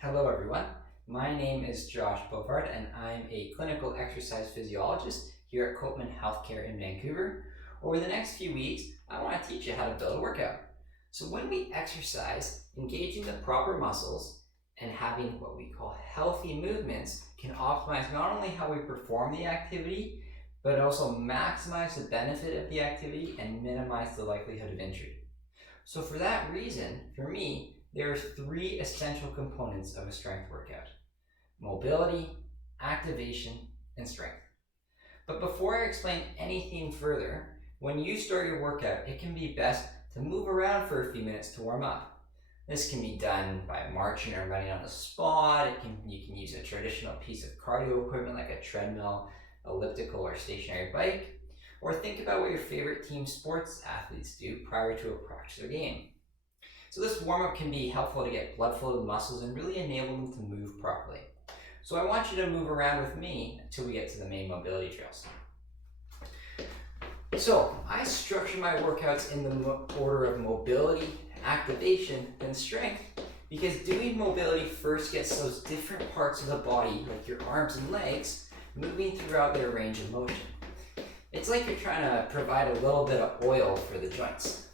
Hello everyone, my name is Josh Bovard and I'm a clinical exercise physiologist here at Copeman Healthcare in Vancouver. Over the next few weeks, I want to teach you how to build a workout. So when we exercise, engaging the proper muscles and having what we call healthy movements can optimize not only how we perform the activity, but also maximize the benefit of the activity and minimize the likelihood of injury. So for that reason, for me, there are three essential components of a strength workout: mobility, activation, and strength. But before I explain anything further, when you start your workout, it can be best to move around for a few minutes to warm up. This can be done by marching or running on the spot. You can use a traditional piece of cardio equipment like a treadmill, elliptical, or stationary bike. Or think about what your favorite team sports athletes do prior to a practice or game. So this warm-up can be helpful to get blood flow to the muscles and really enable them to move properly. So I want you to move around with me until we get to the main mobility drills. So I structure my workouts in the order of mobility, activation, and strength because doing mobility first gets those different parts of the body, like your arms and legs, moving throughout their range of motion. It's like you're trying to provide a little bit of oil for the joints.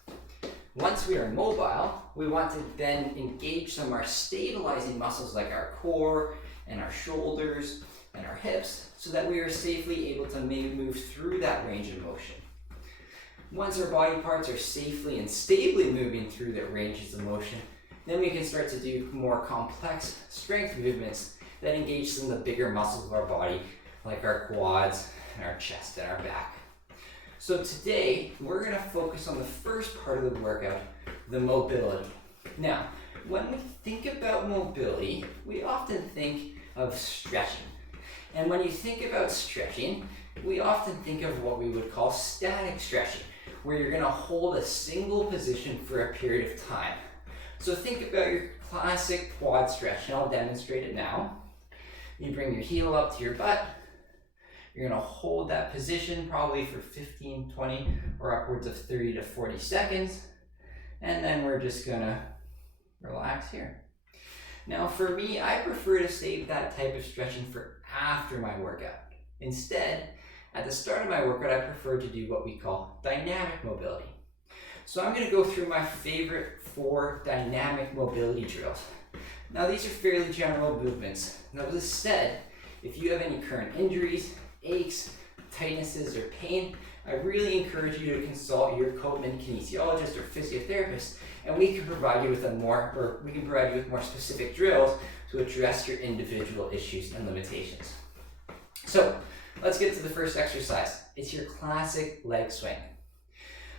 Once we are mobile, we want to then engage some of our stabilizing muscles like our core and our shoulders and our hips so that we are safely able to move through that range of motion. Once our body parts are safely and stably moving through their ranges of motion, then we can start to do more complex strength movements that engage some of the bigger muscles of our body like our quads and our chest and our back. So today, we're going to focus on the first part of the workout, the mobility. Now, when we think about mobility, we often think of stretching. And when you think about stretching, we often think of what we would call static stretching, where you're going to hold a single position for a period of time. So think about your classic quad stretch, and I'll demonstrate it now. You bring your heel up to your butt. You're going to hold that position probably for 15, 20, or upwards of 30 to 40 seconds. And then we're just going to relax here. Now for me, I prefer to save that type of stretching for after my workout. Instead, at the start of my workout, I prefer to do what we call dynamic mobility. So I'm going to go through my favorite 4 dynamic mobility drills. Now these are fairly general movements. Now this said, if you have any current injuries, aches, tightnesses, or pain, I really encourage you to consult your Copeman kinesiologist or physiotherapist, and we can provide you with more specific drills to address your individual issues and limitations. So let's get to the first exercise. It's your classic leg swing.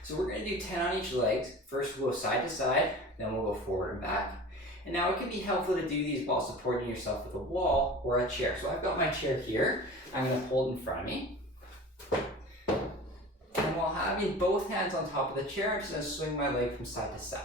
So we're going to do 10 on each leg. First we'll go side to side, then we'll go forward and back. And now it can be helpful to do these while supporting yourself with a wall or a chair. So I've got my chair here. I'm going to hold in front of me. And while having both hands on top of the chair, I'm just going to swing my leg from side to side.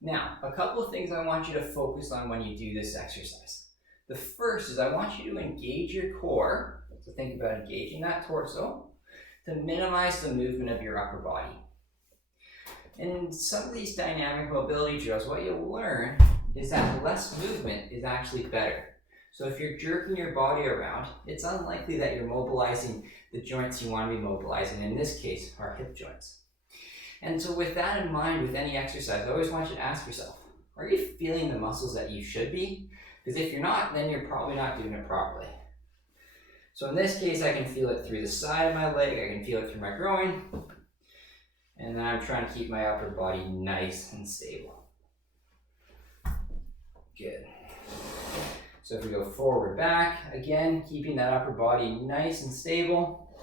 Now, a couple of things I want you to focus on when you do this exercise. The first is I want you to engage your core, so think about engaging that torso, to minimize the movement of your upper body. In some of these dynamic mobility drills, what you'll learn is that less movement is actually better. So if you're jerking your body around, it's unlikely that you're mobilizing the joints you want to be mobilizing, in this case, our hip joints. And so with that in mind, with any exercise, I always want you to ask yourself, are you feeling the muscles that you should be? Because if you're not, then you're probably not doing it properly. So in this case, I can feel it through the side of my leg, I can feel it through my groin, and then I'm trying to keep my upper body nice and stable. Good. So if we go forward, back, again, keeping that upper body nice and stable.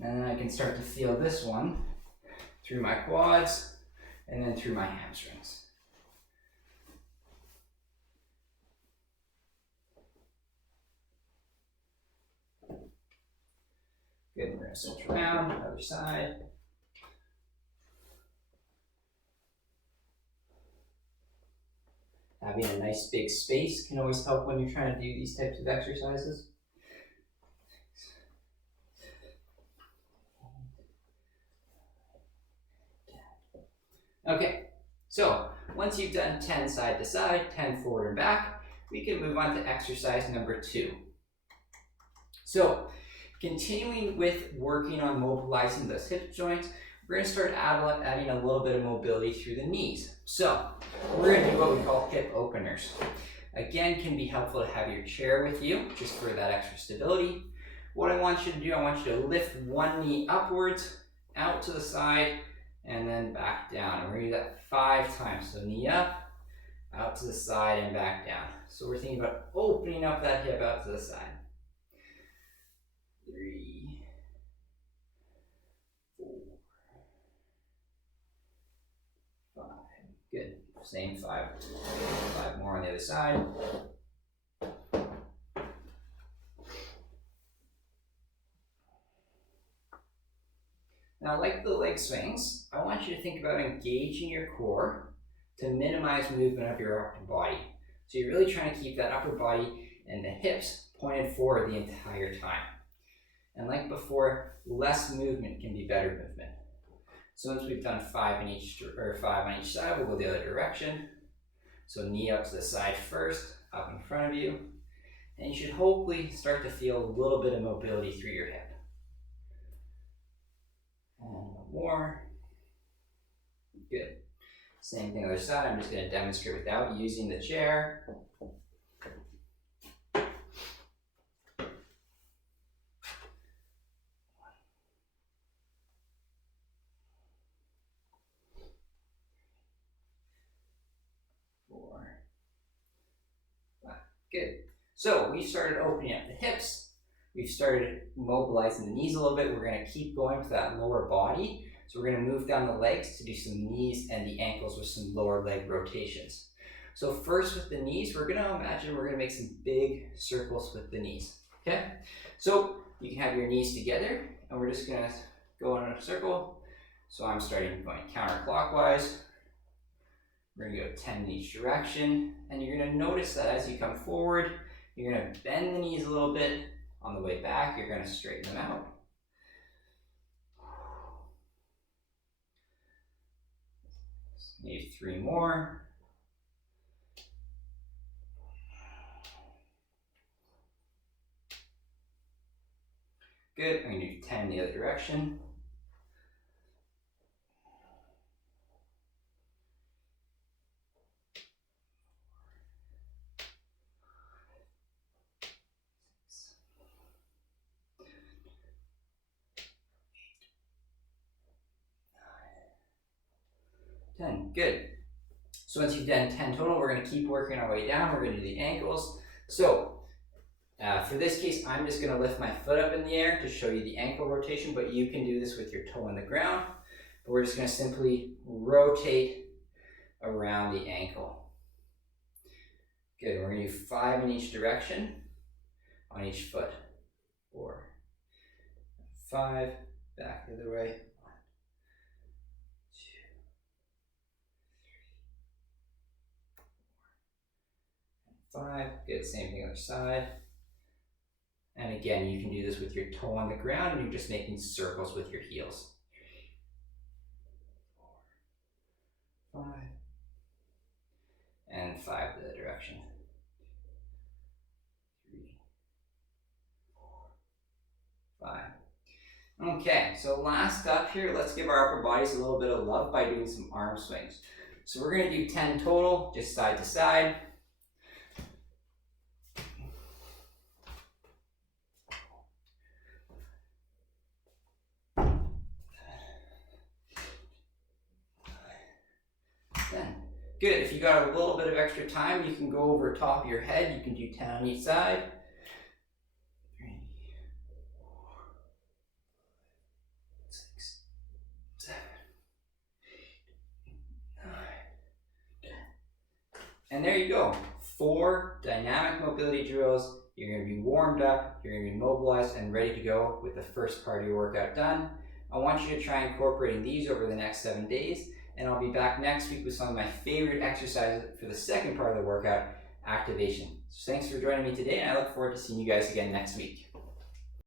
And then I can start to feel this one through my quads and then through my hamstrings. Good, we're going to switch around, other side. Having a nice big space can always help when you're trying to do these types of exercises. Okay, so once you've done 10 side to side, 10 forward and back, we can move on to exercise number 2. So, continuing with working on mobilizing those hip joints, we're going to start adding a little bit of mobility through the knees. So, we're going to do what we call hip openers. Again, can be helpful to have your chair with you, just for that extra stability. What I want you to do, I want you to lift one knee upwards, out to the side, and then back down. And we're going to do that 5 times. So knee up, out to the side, and back down. So we're thinking about opening up that hip out to the side. 3, 4, 5. Good. Same 5. 5 more on the other side. Now, like the leg swings, I want you to think about engaging your core to minimize movement of your upper body. So you're really trying to keep that upper body and the hips pointed forward the entire time. And like before, less movement can be better movement. So once we've done 5 on each side, we'll go the other direction. So knee up to the side first, up in front of you. And you should hopefully start to feel a little bit of mobility through your hip. And one more. Good. Same thing on the other side. I'm just going to demonstrate without using the chair. Good. So we started opening up the hips. We've started mobilizing the knees a little bit. We're going to keep going with that lower body. So we're going to move down the legs to do some knees and the ankles with some lower leg rotations. So first with the knees, we're going to imagine we're going to make some big circles with the knees. Okay? So you can have your knees together and we're just going to go in a circle. So I'm starting going counterclockwise. We're going to go 10 in each direction, and you're going to notice that as you come forward, you're going to bend the knees a little bit. On the way back, you're going to straighten them out. Maybe 3 more. Good. I'm going to do 10 in the other direction. Good. So once you've done 10 total, we're going to keep working our way down. We're going to do the ankles. So for this case, I'm just going to lift my foot up in the air to show you the ankle rotation, but you can do this with your toe on the ground. But we're just going to simply rotate around the ankle. Good. We're going to do 5 in each direction on each foot. 4, 5, back the other way. 5, good, same thing other side. And again, you can do this with your toe on the ground and you're just making circles with your heels. 4, 5, and 5 the other direction. 3, 4, 5. Okay, so last up here, let's give our upper bodies a little bit of love by doing some arm swings. So we're going to do 10 total, just side to side. Good, if you got a little bit of extra time, you can go over top of your head. You can do 10 on each side. 3, 4, 5, 6, 7, 8, 9, 10. And there you go. 4 dynamic mobility drills. You're going to be warmed up, you're going to be mobilized and ready to go with the first part of your workout done. I want you to try incorporating these over the next 7 days and I'll be back next week with some of my favorite exercises for the second part of the workout, activation. So thanks for joining me today, and I look forward to seeing you guys again next week.